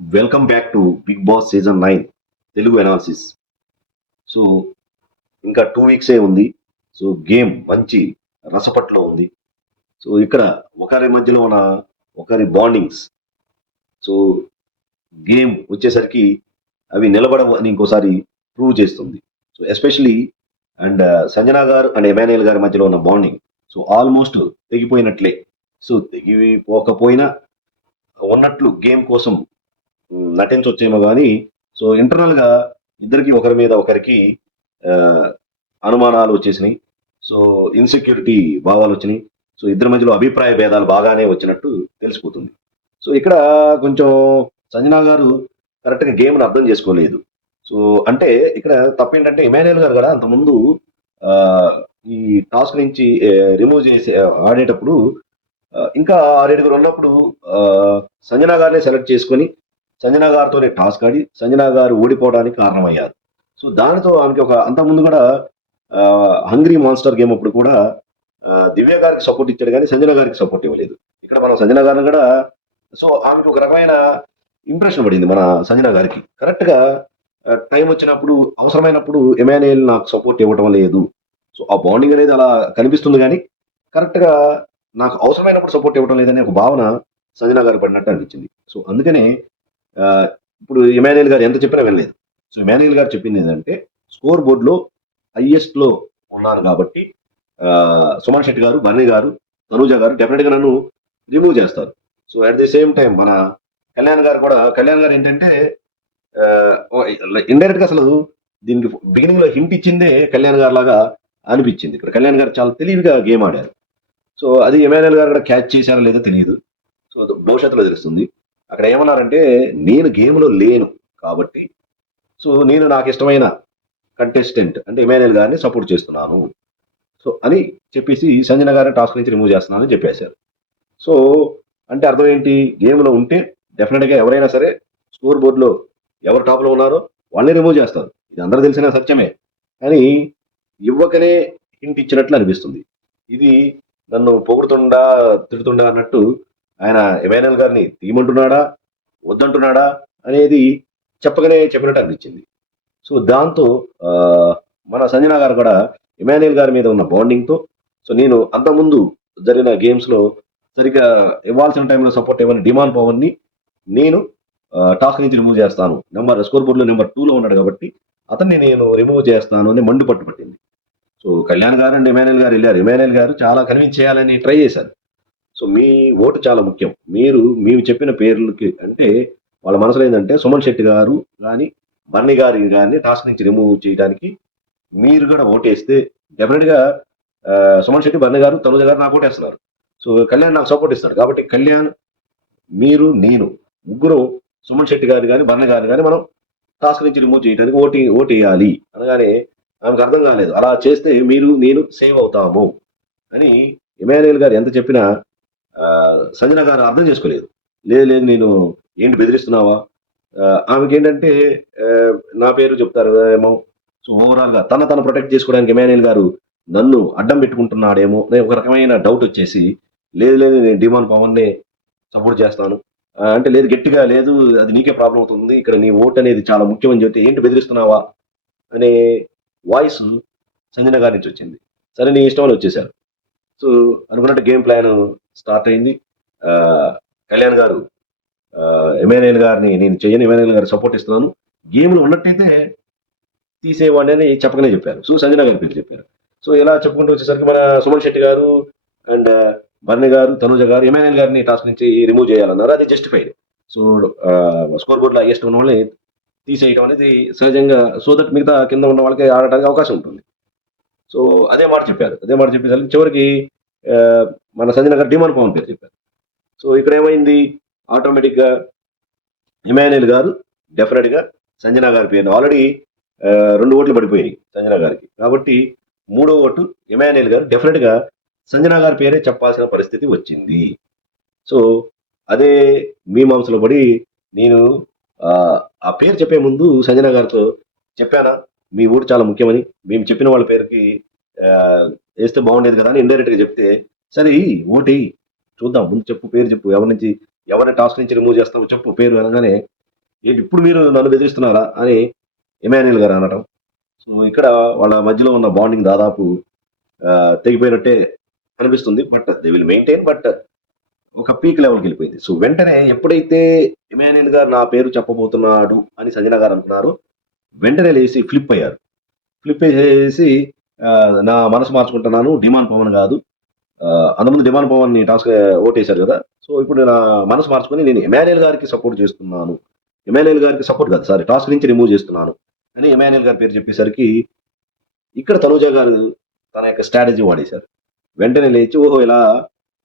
Welcome back to Bigg Boss season nine Telugu analysis so ఇంకా two వీక్సే ఉంది. So game మంచి రసపట్లో ఉంది. సో ఇక్కడ ఒకరి మధ్యలో ఉన్న ఒకరి బాండింగ్స్ సో గేమ్ వచ్చేసరికి అవి నిలబడవు అని ఇంకోసారి ప్రూవ్ చేస్తుంది. సో ఎస్పెషలీ అండ్ సంజనా గారు అండ్ ఎమాన్యుయల్ గారి మధ్యలో ఉన్న బాండింగ్ సో ఆల్మోస్ట్ తెగిపోయినట్లే. సో తెగిపోకపోయినా ఉన్నట్లు గేమ్ కోసం నటించొచ్చేమో కానీ సో ఇంటర్నల్గా ఇద్దరికి ఒకరి మీద ఒకరికి అనుమానాలు వచ్చేసినాయి. సో ఇన్సెక్యూరిటీ భావాలు వచ్చినాయి. సో ఇద్దరి మధ్యలో అభిప్రాయ భేదాలు బాగానే వచ్చినట్టు తెలిసిపోతుంది. సో ఇక్కడ కొంచెం సంజనా గారు కరెక్ట్గా గేమ్ని అర్థం చేసుకోలేదు. సో అంటే ఇక్కడ తప్పేంటంటే ఇమాన్యుయల్ గారు కూడా అంతకుముందు ఈ టాస్క్ నుంచి రిమూవ్ చేసి ఆడేటప్పుడు ఇంకా ఆరేడుగురు ఉన్నప్పుడు సంజనా గారిని సెలెక్ట్ చేసుకొని సంజనా గారితోనే టాస్క్ ఆడి సంజనా గారు ఓడిపోవడానికి కారణమయ్యారు. సో దానితో ఆమెకి ఒక అంతకుముందు కూడా హంగ్రీ మాన్స్టర్ గేమ్ అప్పుడు కూడా దివ్య గారికి సపోర్ట్ ఇచ్చాడు కానీ సంజన గారికి సపోర్ట్ ఇవ్వలేదు. ఇక్కడ మనం సంజన గారిని కూడా సో ఆమెకి ఒక రకమైన ఇంప్రెషన్ పడింది మన సంజన గారికి. కరెక్ట్గా టైం వచ్చినప్పుడు అవసరమైనప్పుడు ఎమాన్యుయల్ నాకు సపోర్ట్ ఇవ్వటం లేదు. సో ఆ బాండింగ్ అనేది అలా కనిపిస్తుంది కానీ కరెక్ట్గా నాకు అవసరమైనప్పుడు సపోర్ట్ ఇవ్వడం లేదనే ఒక భావన సంజన గారు పడినట్టు అనిపించింది. సో అందుకనే ఇప్పుడు ఇమాన్యుయల్ గారు ఎంత చెప్పినా వినలేదు. సో ఇమాన్యుయల్ గారు చెప్పింది ఏంటంటే స్కోర్ బోర్డులో హైయెస్ట్లో ఉన్నాను కాబట్టి సుమన్ శెట్టి గారు బర్నీ గారు తనూజ గారు డెఫినెట్గా నన్ను రిమూవ్ చేస్తారు. So at the same time మన కళ్యాణ్ గారు కూడా కళ్యాణ్ గారు ఏంటంటే ఇండైరెక్ట్గా అసలు దీనికి బిగినింగ్లో హింట్ ఇచ్చిందే కళ్యాణ్ గారు లాగా అనిపించింది. ఇక్కడ కళ్యాణ్ గారు చాలా తెలివిగా గేమ్ ఆడారు. సో అది ఎమాన్యుయల్ గారు కూడా క్యాచ్ చేశారో లేదో తెలియదు సో అది భవిష్యత్తులో తెలుస్తుంది. అక్కడ ఏమన్నారంటే నేను గేమ్లో లేను కాబట్టి సో నేను నాకు ఇష్టమైన కంటెస్టెంట్ అంటే ఇమాన్యుయల్ గారిని సపోర్ట్ చేస్తున్నాను. సో అని చెప్పేసి సంజన గారిని టాస్క్ నుంచి రిమూవ్ చేస్తున్నానని చెప్పేశారు. సో అంటే అర్థం ఏంటి? గేమ్లో ఉంటే డెఫినెట్గా ఎవరైనా సరే స్కోర్ బోర్డులో ఎవరు టాప్లో ఉన్నారో వాళ్ళని రిమూవ్ చేస్తారు. ఇది అందరూ తెలిసిన సత్యమే. కానీ ఇవ్వకనే హింట్ ఇచ్చినట్లు అనిపిస్తుంది. ఇది నన్ను పొగుడుతుండా తిడుతుండా అన్నట్టు ఆయన ఎమాన్యుయల్ గారిని తీయమంటున్నాడా? వద్దంటున్నాడా? అనేది చెప్పగానే చెప్పినట్టు అనిపించింది. సో దాంతో మన సంజన గారు కూడా ఎమాన్యుయల్ గారి మీద ఉన్న బాండింగ్తో సో నేను అంతకుముందు జరిగిన గేమ్స్లో సరిగ్గా ఇవ్వాల్సిన టైంలో సపోర్ట్ ఇవ్వని డిమాండ్ పవర్ని నేను టాస్క్ నుంచి రిమూవ్ చేస్తాను. నెంబర్ స్కోర్ బోర్డులో నెంబర్ టూలో ఉన్నాడు కాబట్టి అతన్ని నేను రిమూవ్ చేస్తాను అని మండు పట్టుబట్టింది సో కళ్యాణ్ గారు అండ్ ఎమాన్యుయల్ గారు వెళ్ళారు. ఎమాన్యుయల్ గారు చాలా కన్విన్స్ చేయాలని ట్రై చేశారు. సో మీ ఓటు చాలా ముఖ్యం. మీరు మేము చెప్పిన పేర్లకి అంటే వాళ్ళ మనసులో ఏంటంటే సుమన్ శెట్టి గారు కానీ బర్ని గారి కానీ టాస్క్ నుంచి రిమూవ్ చేయడానికి మీరు కూడా ఓటేస్తే డెఫినెట్గా సుమన్ శెట్టి బర్ని గారు తనుజ గారు నాకు ఓటేస్తున్నారు. సో కళ్యాణ్ నాకు సపోర్ట్ ఇస్తారు. కాబట్టి కళ్యాణ్ మీరు నేను ముగ్గురు సుమన్ శెట్టి గారు కానీ బర్ని గారు కానీ మనం టాస్క్ నుంచి రిమూవ్ చేయడానికి ఓటి ఓటేయాలి. వేయాలి అనగానే ఆమెకు అర్థం కాలేదు. అలా చేస్తే మీరు నేను సేవ్ అవుతాము. అని ఇమాన్యుయల్ గారు ఎంత చెప్పినా సజన గారు అర్థం చేసుకోలేదు. లేదు లేదు నేను ఏంటి బెదిరిస్తున్నావా? ఆమెకి ఏంటంటే నా పేరు చెప్తారు ఏమో. సో ఓవరాల్గా తన తను ప్రొటెక్ట్ చేసుకోవడానికి ఎమాన్యుల్ గారు నన్ను అడ్డం పెట్టుకుంటున్నాడేమో నేను ఒక రకమైన డౌట్ వచ్చేసి లేదు లేదు నేను డిమాండ్ పవన్నే సపోర్ట్ చేస్తాను. అంటే లేదు గట్టిగా లేదు అది నీకే ప్రాబ్లం అవుతుంది ఇక్కడ నీ ఓట్ అనేది చాలా ముఖ్యమని చెప్తే ఏంటి బెదిరిస్తున్నావా? అనే వాయిస్ సంజన గారి నుంచి వచ్చింది. సరే నీ ఇష్టం అని వచ్చేసారు. సో అనుకున్నట్టు గేమ్ ప్లాన్ స్టార్ట్ అయింది. కళ్యాణ్ గారు ఎమ్మెల్యేలు గారిని నేను చేయని ఎమ్మెల్యేలు గారిని సపోర్ట్ ఇస్తున్నాను. గేమ్లో ఉన్నట్టయితే తీసేవాడిని అని చెప్పకనే చెప్పారు. సో సంజన గారి పేరు చెప్పారు. సో ఇలా చెప్పుకుంటూ వచ్చేసరికి మన సుమన్ శెట్టి గారు అండ్ బర్ణి గారు తనుజ గారు ఎమ్మెల్యేల్ గారిని టాస్క్ నుంచి రిమూవ్ చేయాలన్నారు. అది జస్టిఫైడ్ సో స్కోర్ బోర్డులో హైయెస్ట్ ఉన్న వాళ్ళని తీసేయడం అనేది సహజంగా సో దట్ మిగతా కింద ఉన్న వాళ్ళకి ఆడటానికి అవకాశం ఉంటుంది. సో అదే మాట చెప్పారు. అదే మాట చెప్పేసరికి చివరికి మన సంజనగర్ డిమాన్ డిమాండ్ పవన్ పేరు చెప్పారు. సో ఇక్కడ ఏమైంది? ఆటోమేటిక్గా గా గారు డెఫినెట్గా సంజనా సంజన గారి పేరు ఆల్రెడీ రెండు ఓట్లు పడిపోయాయి సంజన గారికి. కాబట్టి మూడో ఓటు ఇమాన్యుయల్ గారు డెఫినెట్గా సంజన గారి పేరే చెప్పాల్సిన పరిస్థితి వచ్చింది. సో అదే మీ మాంసలో పడి నేను ఆ, పేరు చెప్పే ముందు సంజన గారితో చెప్పానా? మీ ఊరు చాలా ముఖ్యమని. మేము చెప్పిన వాళ్ళ పేరుకి వేస్తే బాగుండేది కదా అని ఇండైరెక్ట్గా చెప్తే సరే ఓటి. చూద్దాం ముందు చెప్పు పేరు చెప్పు ఎవరి నుంచి ఎవరిని టాస్క్ నుంచి రిమూవ్ చేస్తామో చెప్పు పేరు అనగానే ఏంటి ఇప్పుడు మీరు నన్ను బెదిరిస్తున్నారా అని ఎమాన్యుల్ గారు అనటం సో ఇక్కడ వాళ్ళ మధ్యలో ఉన్న బాండింగ్ దాదాపు తెగిపోయినట్టే అనిపిస్తుంది but they will maintain but ఒక పీక్ లెవెల్కి వెళ్ళిపోయింది. సో వెంటనే ఎప్పుడైతే ఎమాన్యుల్ గారు నా పేరు చెప్పబోతున్నాడు అని సంజన గారు అనుకున్నారు వెంటనే లేచి ఫ్లిప్ అయ్యారు. ఫ్లిప్ చేసి నా మనసు మార్చుకుంటున్నాను డిమాండ్ పవన్ కాదు అంతకుముందు డిమాండ్ పవన్ని టాస్క్ ఓటేశారు కదా. సో ఇప్పుడు నా మనసు మార్చుకొని నేను ఎమాన్యుల్ గారికి సపోర్ట్ చేస్తున్నాను. ఎమాన్యుల్ గారికి సపోర్ట్ కాదు సారీ టాస్క్ నుంచి రిమూవ్ చేస్తున్నాను అని ఎమాన్యుల్ గారి పేరు చెప్పేసరికి ఇక్కడ తనూజ గారు తన యొక్క స్ట్రాటజీ వాడేశారు. వెంటనే లేచి ఓహో ఇలా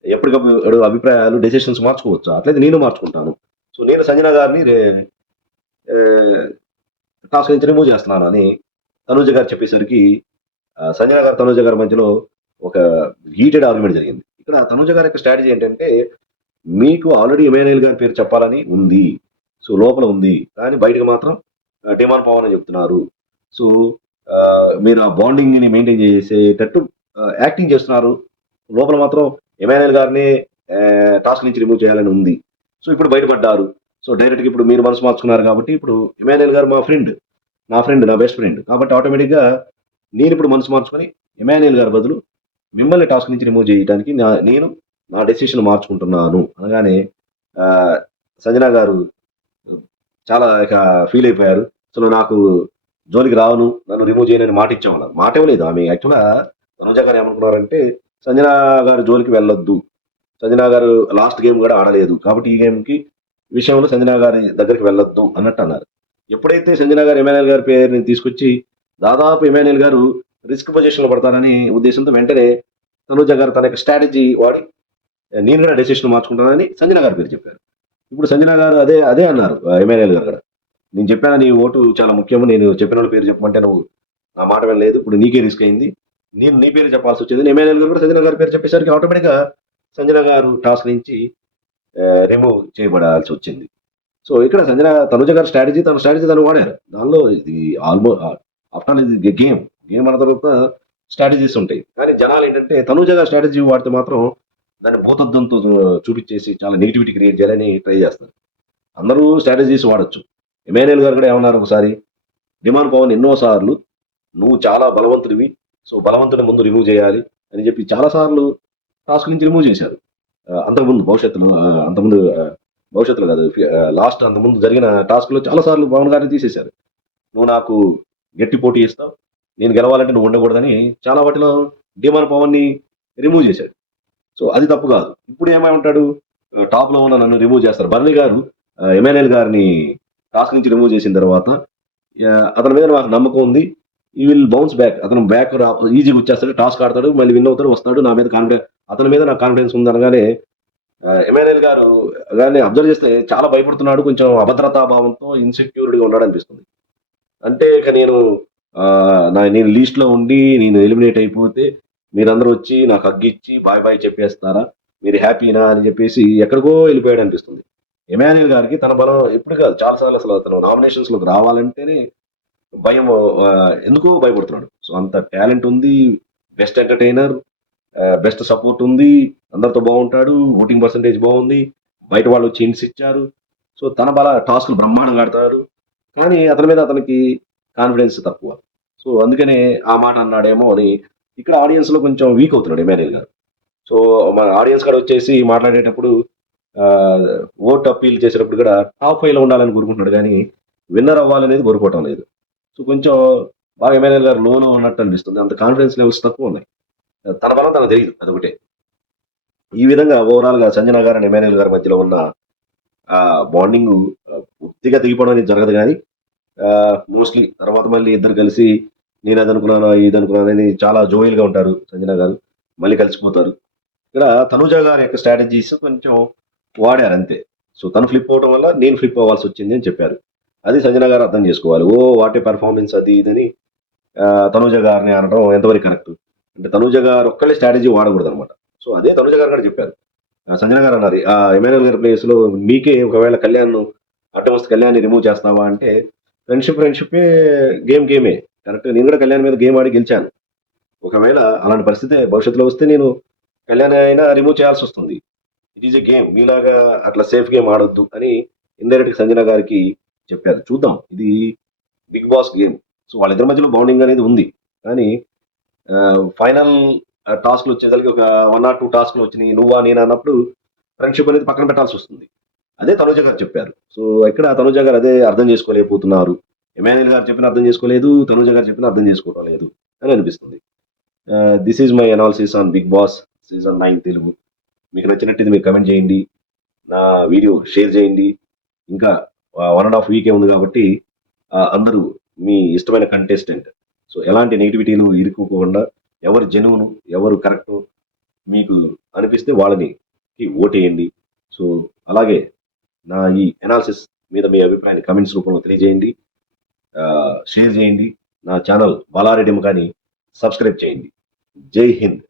ఎప్పటికప్పుడు అభిప్రాయాలు డెసిషన్స్ మార్చుకోవచ్చు? అట్లయితే నేను మార్చుకుంటాను. సో నేను సంజన గారిని టాస్క్ నుంచి రిమూవ్ చేస్తున్నాను అని తనూజ గారు చెప్పేసరికి సంజన గారు తనూజ గారి మధ్యలో ఒక హీటెడ్ ఆర్గ్యుమెంట్ జరిగింది. ఇక్కడ తనుజ గారి యొక్క స్ట్రాటజీ ఏంటంటే మీకు ఆల్రెడీ ఎమాన్యుయల్ గారి పేరు చెప్పాలని ఉంది. సో లోపల ఉంది. కానీ బయటకు మాత్రం డిమాండ్ పవన్ అని చెప్తున్నారు. సో మీరు ఆ బాండింగ్ని మెయింటైన్ చేసేటట్టు యాక్టింగ్ చేస్తున్నారు. లోపల మాత్రం ఎమాన్యుయల్ గారిని టాస్క్ నుంచి రిమూవ్ చేయాలని ఉంది. సో ఇప్పుడు బయటపడ్డారు. సో డైరెక్ట్గా ఇప్పుడు మీరు మనసు మార్చుకున్నారు కాబట్టి ఇప్పుడు ఎమాన్యుయల్ గారు మా ఫ్రెండ్ నా ఫ్రెండ్ నా బెస్ట్ ఫ్రెండ్ కాబట్టి ఆటోమేటిక్గా నేను ఇప్పుడు మనసు మార్చుకొని ఎమాన్యుయల్ గారి బదులు మిమ్మల్ని టాస్క్ నుంచి రిమూవ్ చేయడానికి నా నేను నా డెసిషన్ మార్చుకుంటున్నాను అనగానే సంజన గారు చాలా ఇక ఫీల్ అయిపోయారు. అసలు నాకు జోలికి రావను నన్ను రిమూవ్ చేయనని మాట ఇచ్చామన్నారు మాట ఇవ్వలేదు ఆమె. యాక్చువల్గా తనుజ గారు ఏమనుకున్నారంటే సంజన గారు జోలికి వెళ్ళొద్దు. సంజన గారు లాస్ట్ గేమ్ కూడా ఆడలేదు. కాబట్టి ఈ గేమ్కి విషయంలో సంజన గారి దగ్గరికి వెళ్ళొద్దు అన్నట్టు అన్నారు. ఎప్పుడైతే సంజన గారు ఎమ్మెల్యే గారి పేరుని తీసుకొచ్చి దాదాపు ఎమ్మెల్యే గారు రిస్క్ పొజిషన్లో పడతానని ఉద్దేశంతో వెంటనే తనూజ గారు తన యొక్క స్ట్రాటజీ వాడి నేను కూడా డెసిషన్ మార్చుకుంటానని సంజన గారు పేరు చెప్పారు. ఇప్పుడు సంజన గారు అదే అదే అన్నారు ఎమ్మెల్యేలు గారు కూడా. నేను చెప్పాను నీ ఓటు చాలా ముఖ్యము నేను చెప్పిన వాళ్ళ పేరు చెప్పమంటే నువ్వు నా మాట వినలేదు ఇప్పుడు నీకే రిస్క్ అయింది. నేను నీ పేరు చెప్పాల్సి వచ్చేది ఎమ్మెల్యేలు గారు కూడా సంజన గారి పేరు చెప్పేసరికి ఆటోమేటిక్గా సంజన గారు టాస్క్ నుంచి రిమూవ్ చేయబడాల్సి వచ్చింది. సో ఇక్కడ సంజన తనుజ గారు స్ట్రాటజీ తన స్ట్రాటజీ తను వాడారు. దానిలో ఇది ఆల్మోస్ట్ ఆఫ్టర్ ఇది గేమ్. ఏమన్న తర్వాత స్ట్రాటజీస్ ఉంటాయి. కానీ జనాలు ఏంటంటే తనుజ స్ట్రాటజీ వాడితే మాత్రం దాన్ని భూతద్దంతో చూపించేసి చాలా నెగిటివిటీ క్రియేట్ చేయాలని ట్రై చేస్తారు. అందరూ స్ట్రాటజీస్ వాడచ్చు. ఎమ్మెల్యేలు గారు కూడా ఏమన్నారు ఒకసారి? డిమాండ్ పవన్ ఎన్నో సార్లు నువ్వు చాలా బలవంతుడివి సో బలవంతుని ముందు రిమూవ్ చేయాలి అని చెప్పి చాలా సార్లు టాస్క్ నుంచి రిమూవ్ చేశారు. అంతకుముందు భవిష్యత్తులో అంతకుముందు భవిష్యత్తులో కాదు లాస్ట్ అంతకుముందు జరిగిన టాస్క్లో చాలా సార్లు పవన్ గారిని తీసేశారు. నువ్వు నాకు గట్టి పోటీ ఇస్తావు నేను గెలవాలంటే నువ్వు ఉండకూడదని చాలా వాటిలో డిమాండ్ పవన్ని రిమూవ్ చేశాడు. సో అది తప్పు కాదు. ఇప్పుడు ఏమై ఉంటాడు టాప్లో ఉన్న నన్ను రిమూవ్ చేస్తారు. బర్నీ గారు ఎమ్మెల్యేల్ గారిని టాస్క్ నుంచి రిమూవ్ చేసిన తర్వాత అతని మీద నాకు నమ్మకం ఉంది. ఈ విల్ బౌన్స్ బ్యాక్ అతను బ్యాక్ ఈజీగా వచ్చేస్తాడు టాస్క్ ఆడతాడు మళ్ళీ విన్ అవుతాడు వస్తాడు నా మీద కాన్ఫిడెన్స్ అతని మీద నాకు కాన్ఫిడెన్స్ ఉందనగానే ఎమ్మెల్యేల్ గారు కానీ అబ్జర్వ్ చేస్తే చాలా భయపడుతున్నాడు. కొంచెం అభద్రతా భావంతో ఇన్సెక్యూర్డ్గా ఉన్నాడు అనిపిస్తుంది అంటే ఇక నేను నా నేను లీస్ట్లో ఉండి నేను ఎలిమినేట్ అయిపోతే మీరందరూ వచ్చి నాకు హగ్గిచ్చి బాయ్ బాయ్ చెప్పేస్తారా? మీరు హ్యాపీనా అని చెప్పేసి ఎక్కడికో వెళ్ళిపోయాడు అనిపిస్తుంది. ఎమాన్యుల్ గారికి తన బలం ఎప్పుడు కాదు చాలాసార్లు అసలు అతను నామినేషన్స్లోకి రావాలంటేనే భయం ఎందుకో భయపడుతున్నాడు. సో అంత టాలెంట్ ఉంది బెస్ట్ ఎంటర్టైనర్ బెస్ట్ సపోర్ట్ ఉంది అందరితో బాగుంటాడు ఓటింగ్ పర్సంటేజ్ బాగుంది బయట వాళ్ళు వచ్చి ఇచ్చారు. సో తన బల టాస్క్లు బ్రహ్మాండంగా ఆడతాడు. కానీ అతని మీద అతనికి కాన్ఫిడెన్స్ తక్కువ. సో అందుకనే ఆ మాట అన్నాడేమో అని ఇక్కడ ఆడియన్స్లో కొంచెం వీక్ అవుతున్నాడు ఎమ్మెల్యే గారు. సో మన ఆడియన్స్ కూడా వచ్చేసి మాట్లాడేటప్పుడు ఓట్ అప్పీల్ చేసేటప్పుడు కూడా టాప్ ఫైవ్లో ఉండాలని కోరుకుంటున్నాడు కానీ విన్నర్ అవ్వాలనేది కోరుకోవటం లేదు. సో కొంచెం బాగా ఎమ్మెల్యే గారు లోలో ఉన్నట్టు అనిపిస్తుంది. అంత కాన్ఫిడెన్స్ లెవెల్స్ తక్కువ ఉన్నాయి. తన బలం తనకు తెలియదు అదొకటే. ఈ విధంగా ఓవరాల్గా సంజన గారు అండ్ ఎమ్మెల్యే గారి మధ్యలో ఉన్న బాండింగ్ పూర్తిగా తెగిపోవడం అనేది జరగదు కానీ మోస్ట్లీ తర్వాత మళ్ళీ ఇద్దరు కలిసి నేను అది అనుకున్నాను ఇది అనుకున్నాను అని చాలా జోయల్గా ఉంటారు సంజన గారు. మళ్ళీ కలిసిపోతారు. ఇక్కడ తనుజ గారి యొక్క స్ట్రాటజీస్ కొంచెం వాడారు అంతే. సో తను ఫ్లిప్ అవడం వల్ల నేను ఫ్లిప్ అవ్వాల్సి వచ్చింది అని చెప్పారు. అది సంజన గారు అర్థం చేసుకోవాలి. ఓ వాటే పెర్ఫార్మెన్స్ అది ఇదని తనుజ గారిని అనడం ఎంతవరకు కరెక్ట్ అంటే తనుజ గారు ఒక్కళ్ళే స్ట్రాటజీ వాడకూడదు అనమాట సో అదే తనుజ గారు కూడా చెప్పారు. సంజన గారు అన్నారు ఆ ఎమ్మెల్యే గారి ప్లేస్లో మీకే ఒకవేళ కళ్యాణ్ అడ్డం వస్తే కళ్యాణ్ రిమూవ్ చేస్తావా? అంటే ఫ్రెండ్షిప్ ఫ్రెండ్షిప్ గేమ్ గేమే కరెక్ట్ నేను కూడా కళ్యాణ్ మీద గేమ్ ఆడి గెలిచాను. ఒకవేళ అలాంటి పరిస్థితి భవిష్యత్తులో వస్తే నేను కళ్యాణ్ అయినా రిమూవ్ చేయాల్సి వస్తుంది. ఇట్ ఈజ్ ఎ గేమ్ మీలాగా అట్లా సేఫ్ గేమ్ ఆడొద్దు అని ఇండైరెక్ట్ సంజన గారికి చెప్పారు. చూద్దాం. ఇది బిగ్ బాస్ గేమ్ సో వాళ్ళిద్దరి మధ్యలో బౌండింగ్ అనేది ఉంది. కానీ ఫైనల్ టాస్క్లు వచ్చేసరికి ఒక వన్ ఆర్ టూ టాస్క్లు వచ్చినాయి. నువ్వా నేను అన్నప్పుడు ఫ్రెండ్షిప్ అనేది పక్కన పెట్టాల్సి వస్తుంది. అదే తనుజ గారు చెప్పారు. సో ఇక్కడ తనుజ గారు అదే అర్థం చేసుకోలేకపోతున్నారు. ఎమాన్యుల్ గారు చెప్పిన అర్థం చేసుకోలేదు తనుజ గారు చెప్పిన అర్థం చేసుకోవడం లేదు అని అనిపిస్తుంది. This is my analysis on Bigg Boss season nine Telugu. మీకు నచ్చినట్టు ఇది మీరు కమెంట్ చేయండి. నా వీడియో షేర్ చేయండి. ఇంకా వన్ అండ్ హాఫ్ వీకే ఉంది కాబట్టి అందరూ మీ ఇష్టమైన కంటెస్టెంట్ సో ఎలాంటి నెగిటివిటీలు ఇరుక్కోకుండా ఎవరు జనువును ఎవరు కరెక్ట్ మీకు అనిపిస్తే వాళ్ళని ఓటేయండి సో అలాగే నా ఈ ఎనాలిసిస్ మీద మీ అభిప్రాయాన్ని కమెంట్స్ రూపంలో తెలియజేయండి. షేర్ చేయండి. నా ఛానల్ బాలారెడ్డి కానీ సబ్స్క్రైబ్ చేయండి. జై హింద్.